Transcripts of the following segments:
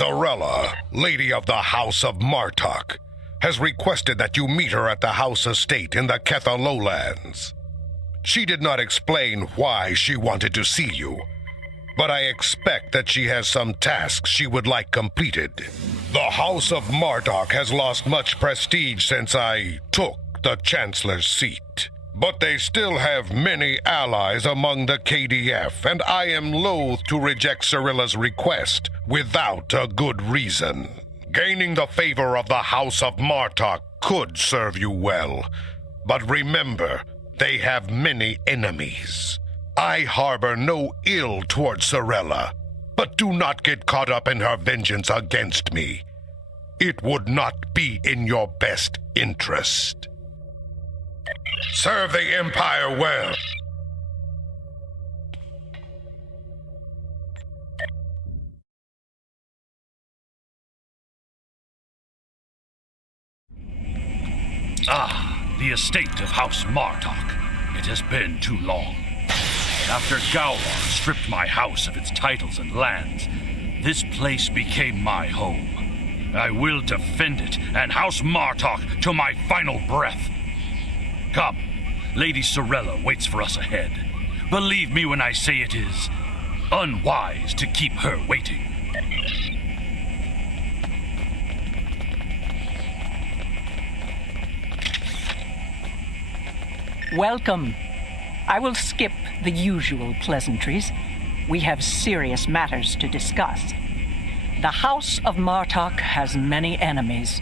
Sorella, Lady of the House of Martok, has requested that you meet her at the house estate in the Ketha lowlands. She did not explain why she wanted to see you, but I expect that she has some tasks she would like completed. The House of Martok has lost much prestige since I took the Chancellor's seat, but they still have many allies among the KDF, and I am loath to reject Sorella's request without a good reason. Gaining the favor of the House of Martok could serve you well, but remember, they have many enemies. I harbor no ill towards Sorella, but do not get caught up in her vengeance against me. It would not be in your best interest. Serve the Empire well. The estate of House Martok. It has been too long. After Gowron stripped my house of its titles and lands, this place became my home. I will defend it and House Martok to my final breath. Come, Lady Sorella waits for us ahead. Believe me when I say it is unwise to keep her waiting. Welcome. I will skip the usual pleasantries. We have serious matters to discuss. The House of Martok has many enemies.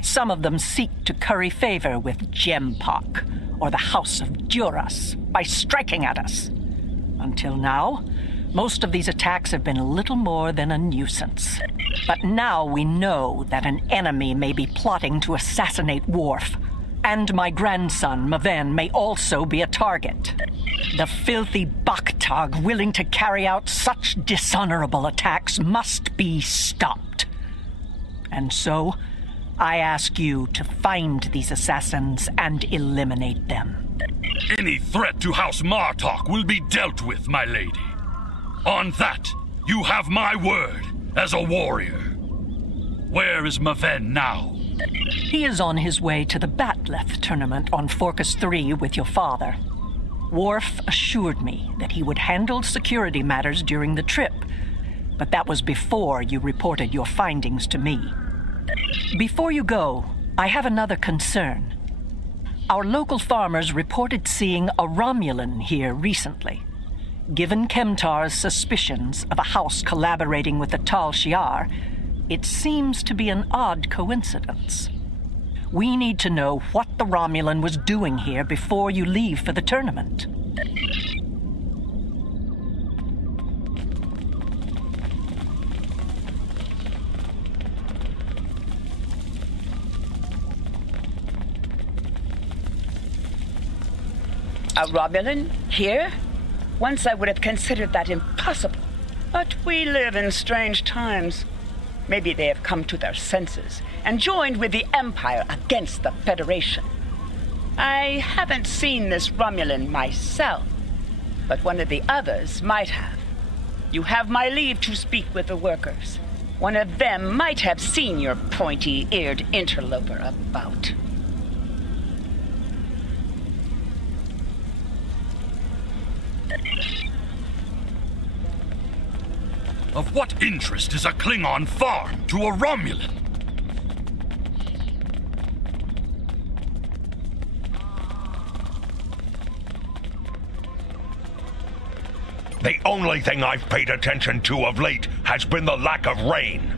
Some of them seek to curry favor with Gempok, or the House of Duras, by striking at us. Until now, most of these attacks have been little more than a nuisance. But now we know that an enemy may be plotting to assassinate Worf, and my grandson, Maven, may also be a target. The filthy Baktag willing to carry out such dishonorable attacks must be stopped. And so, I ask you to find these assassins and eliminate them. Any threat to House Martok will be dealt with, my lady. On that, you have my word as a warrior. Where is Maven now? He is on his way to the Batleth tournament on Forcas 3 with your father. Worf assured me that he would handle security matters during the trip, but that was before you reported your findings to me. Before you go, I have another concern. Our local farmers reported seeing a Romulan here recently. Given Kemtar's suspicions of a house collaborating with the Tal Shiar, it seems to be an odd coincidence. We need to know what the Romulan was doing here before you leave for the tournament. A Romulan? Here? Once I would have considered that impossible. But we live in strange times. Maybe they have come to their senses and joined with the Empire against the Federation. I haven't seen this Romulan myself, but one of the others might have. You have my leave to speak with the workers. One of them might have seen your pointy-eared interloper about. Of what interest is a Klingon farm to a Romulan? The only thing I've paid attention to of late has been the lack of rain.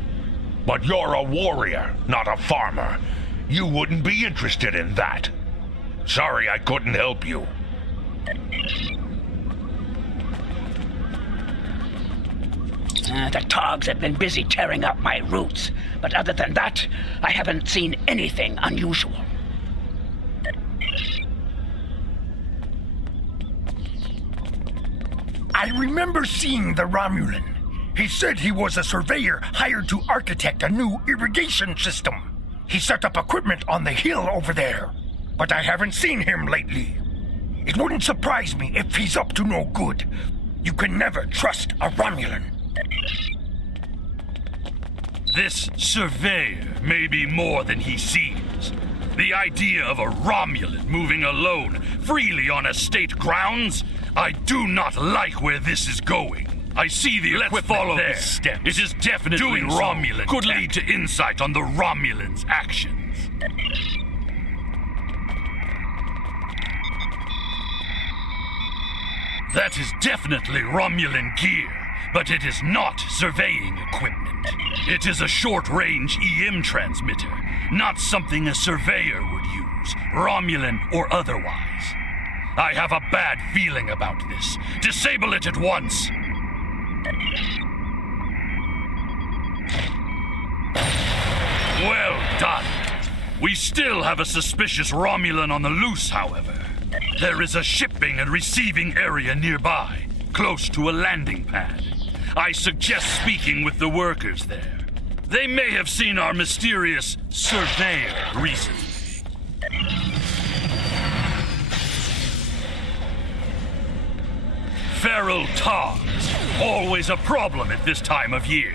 But you're a warrior, not a farmer. You wouldn't be interested in that. Sorry I couldn't help you. The Togs have been busy tearing up my roots, but other than that, I haven't seen anything unusual. I remember seeing the Romulan. He said he was a surveyor hired to architect a new irrigation system. He set up equipment on the hill over there, but I haven't seen him lately. It wouldn't surprise me if he's up to no good. You can never trust a Romulan. This surveyor may be more than he seems. The idea of a Romulan moving alone, freely on estate grounds? I do not like where this is going. I see the equipment. Let's follow the steps. It is definitely doing Romulan could lead to insight on the Romulans' actions. That is definitely Romulan gear, but it is not surveying equipment. It is a short-range EM transmitter, not something a surveyor would use, Romulan or otherwise. I have a bad feeling about this. Disable it at once. Well done. We still have a suspicious Romulan on the loose, however. There is a shipping and receiving area nearby, close to a landing pad. I suggest speaking with the workers there. They may have seen our mysterious surveyor recently. Feral togs, always a problem at this time of year.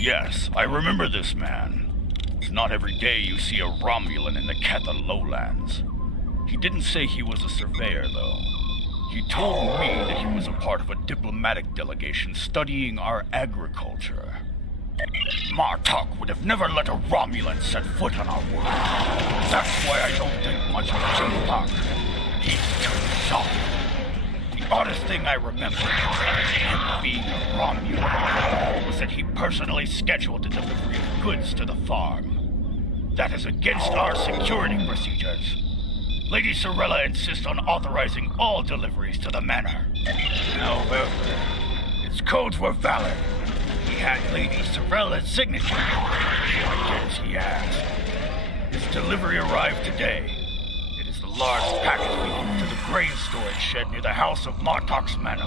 Yes, I remember this man. It's not every day you see a Romulan in the Ketha lowlands. He didn't say he was a surveyor, though. He told me that he was a part of a diplomatic delegation studying our agriculture. Martok would have never let a Romulan set foot on our world. That's why I don't think much of Jimpak. He's too soft. The oddest thing I remember of him being a Romulan was that he personally scheduled the delivery of goods to the farm. That is against our security procedures. Lady Sorella insists on authorizing all deliveries to the manor. However, his codes were valid. He had Lady Sorella's signature. I guess he asked. His delivery arrived today. It is the large package we moved to the grain storage shed near the house of Martok's manor.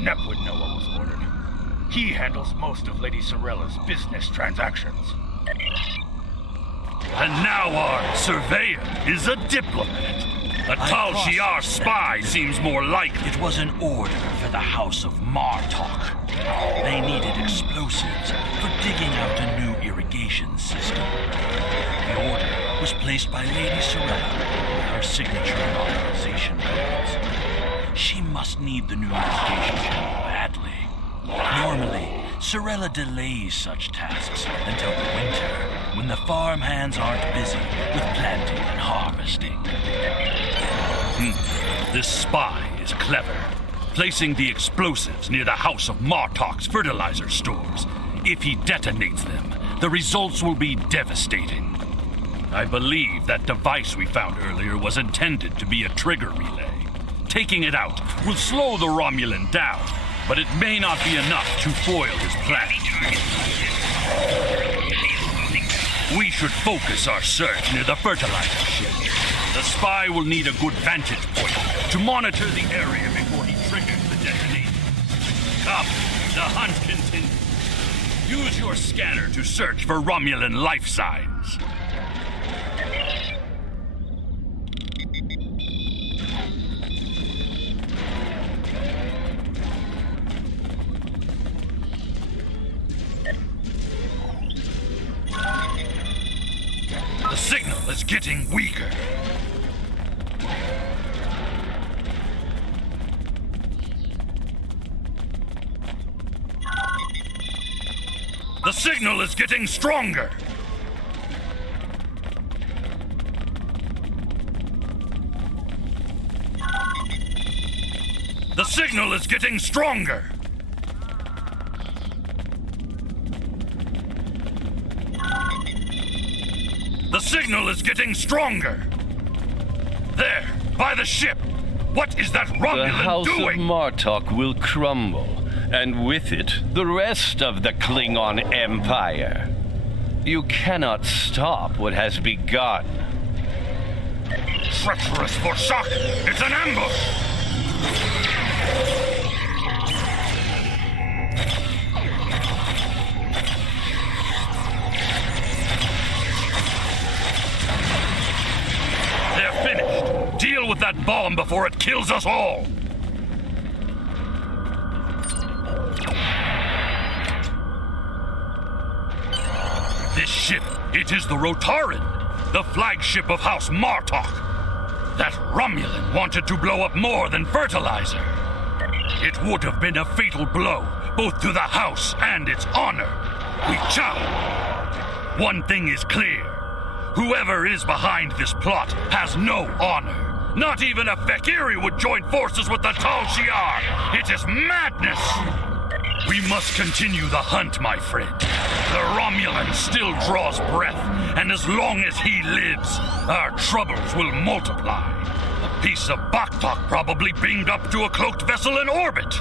Knep would know what was ordered. He handles most of Lady Sorella's business transactions. And now our surveyor is a diplomat. A Tal Shiar spy seems more likely. It was an order for the House of Martok. They needed explosives for digging out a new irrigation system. The order was placed by Lady Sorella with her signature and authorization codes. She must need the new irrigation channel badly. Normally, Sorella delays such tasks until the winter, when the farm hands aren't busy with planting and harvesting. This spy is clever, placing the explosives near the House of Martok's fertilizer stores. If he detonates them, the results will be devastating. I believe that device we found earlier was intended to be a trigger relay. Taking it out will slow the Romulan down, but it may not be enough to foil his plan. We should focus our search near the fertilizer shed. The spy will need a good vantage point to monitor the area before he triggers the detonation. Come, the hunt continues. Use your scanner to search for Romulan life signs. The signal is getting weaker. The signal is getting stronger. The signal is getting stronger. The signal is getting stronger. There, by the ship. What is that Romulan The House doing? of Martok will crumble, and with it, the rest of the Klingon Empire. You cannot stop what has begun. Treacherous Vorsak! It's an ambush! that bomb before it kills us all! This ship, it is the Rotaran, the flagship of House Martok. That Romulan wanted to blow up more than fertilizer. It would have been a fatal blow, both to the House and its honor. We chow. One thing is clear. Whoever is behind this plot has no honor. Not even a Fekiri would join forces with the Tal Shiar. It is madness! We must continue the hunt, my friend. The Romulan still draws breath, and as long as he lives, our troubles will multiply. A piece of Baktok probably beamed up to a cloaked vessel in orbit.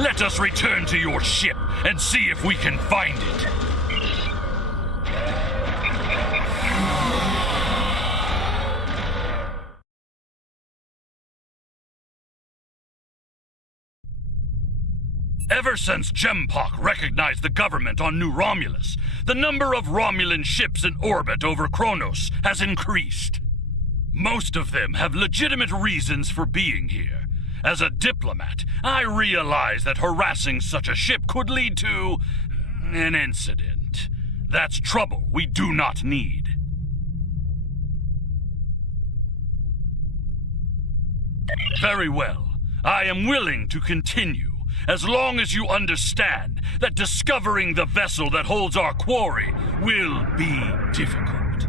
Let us return to your ship and see if we can find it. Ever since Gempok recognized the government on New Romulus, the number of Romulan ships in orbit over Kronos has increased. Most of them have legitimate reasons for being here. As a diplomat, I realize that harassing such a ship could lead to an incident. That's trouble we do not need. Very well. I am willing to continue, as long as you understand that discovering the vessel that holds our quarry will be difficult.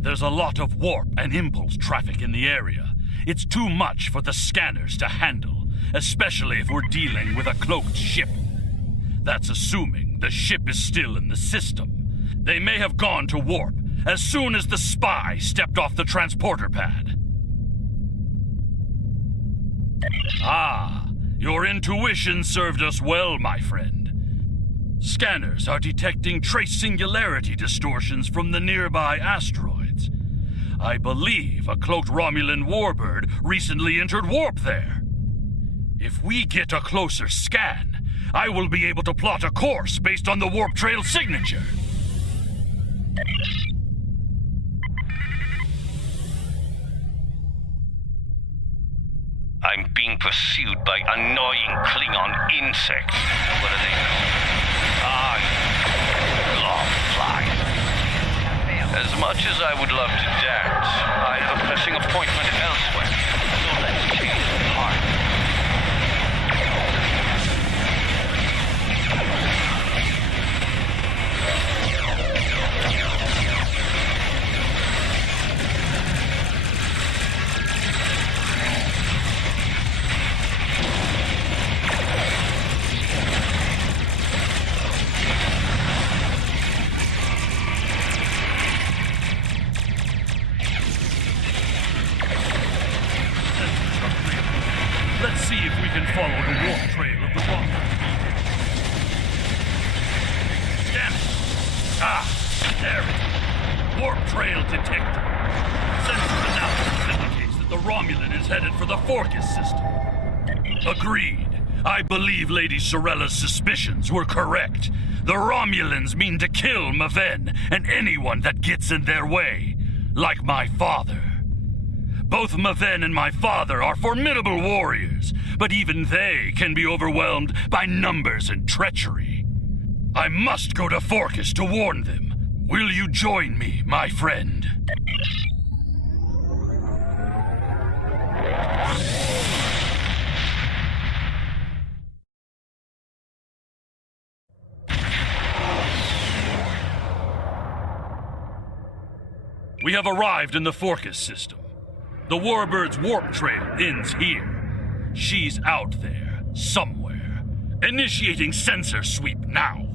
There's a lot of warp and impulse traffic in the area. It's too much for the scanners to handle, especially if we're dealing with a cloaked ship. That's assuming the ship is still in the system. They may have gone to warp as soon as the spy stepped off the transporter pad. Ah, your intuition served us well, my friend. Scanners are detecting trace singularity distortions from the nearby asteroids. I believe a cloaked Romulan warbird recently entered warp there. If we get a closer scan, I will be able to plot a course based on the warp trail signature. I'm being pursued by annoying Klingon insects. What are they? Long flies. As much as I would love to dance, I have a pressing appointment elsewhere. So let's change the part. Let's see if we can follow the warp trail of the rock. Scan it. There it is. Warp trail detected. Sensor analysis indicates that the Romulan is headed for the Forcus system. Agreed. I believe Lady Sorella's suspicions were correct. The Romulans mean to kill Maven and anyone that gets in their way, like my father. Both Maven and my father are formidable warriors, but even they can be overwhelmed by numbers and treachery. I must go to Forcus to warn them. Will you join me, my friend? We have arrived in the Forcus system. The Warbird's warp trail ends here. She's out there, somewhere. Initiating sensor sweep now.